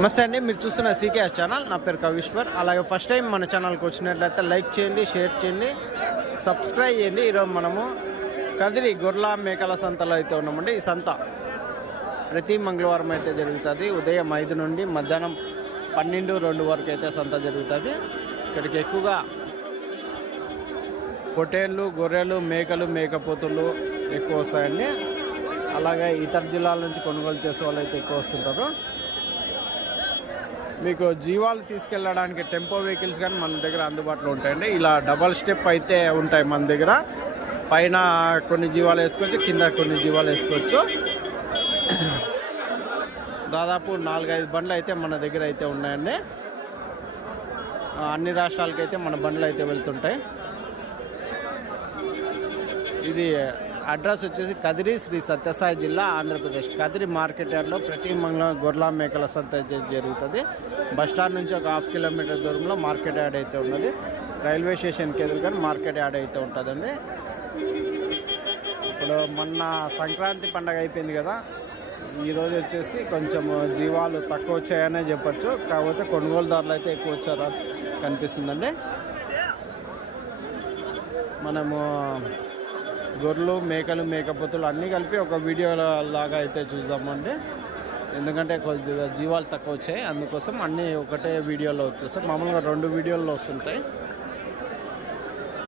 నమస్తే అండి, మీరు చూస్తున్న సీకేఎస్ ఛానల్. నా పేరు కవిశ్వర్. అలాగే ఫస్ట్ టైం మన ఛానల్కి వచ్చినట్లయితే లైక్ చేయండి, షేర్ చేయండి, సబ్స్క్రైబ్ చేయండి. ఈరోజు మనము కదిరి గొర్రెల మేకల సంతలో అయితే ఉన్నామండి. ఈ సంత ప్రతి మంగళవారం అయితే జరుగుతుంది. ఉదయం 5 నుండి మధ్యాహ్నం 12-2 వరకు అయితే సంత జరుగుతుంది. ఇక్కడికి ఎక్కువగా పొట్టేళ్ళు, గొర్రెలు, మేకలు, మేకపోతులు ఎక్కువ వస్తాయండి. అలాగే ఇతర జిల్లాల నుంచి కొనుగోలు చేసే వాళ్ళు అయితే ఎక్కువ వస్తుంటారు. మీకు జీవాలు తీసుకెళ్ళడానికి టెంపో వెహికల్స్ కానీ మన దగ్గర అందుబాటులో ఉంటాయండి. ఇలా డబల్ స్టెప్ అయితే ఉంటాయి మన దగ్గర. పైన కొన్ని జీవాలు వేసుకోవచ్చు, కింద కొన్ని జీవాలు వేసుకోవచ్చు. దాదాపు 4-5 బండ్లు అయితే మన దగ్గర అయితే ఉన్నాయండి. అన్ని రాష్ట్రాలకి అయితే మన బండ్లు అయితే వెళ్తుంటాయి. ఇది అడ్రస్ వచ్చేసి కదిరి, శ్రీ సత్యసాయి జిల్లా, ఆంధ్రప్రదేశ్. కదిరి మార్కెట్ యార్డ్లో ప్రతి మంగళవారం గొర్రెల మేకల సంత జరుగుతుంది. బస్టాండ్ నుంచి ఒక 1/2 కిలోమీటర్ దూరంలో మార్కెట్ యార్డ్ అయితే ఉన్నది. రైల్వే స్టేషన్కి ఎదురుగా మార్కెట్ యార్డ్ అయితే ఉంటుందండి. ఇప్పుడు మొన్న సంక్రాంతి పండగ అయిపోయింది కదా, ఈరోజు వచ్చేసి కొంచెం జీవాలు తక్కువ వచ్చాయనే చెప్పచ్చు. కాకపోతే కొనుగోలుదారులు అయితే ఎక్కువ వచ్చారు కనిపిస్తుందండి. మనము గొర్రెలు, మేకలు, మేకపోతులు అన్నీ కలిపి ఒక వీడియో లాగా అయితే చూద్దామండి. ఎందుకంటే కొద్దిగా జీవాలు తక్కువ వచ్చాయి, అందుకోసం అన్నీ ఒకటే వీడియోలో వచ్చేస్తాయి. మామూలుగా 2 వీడియోల్లో వస్తుంటాయి.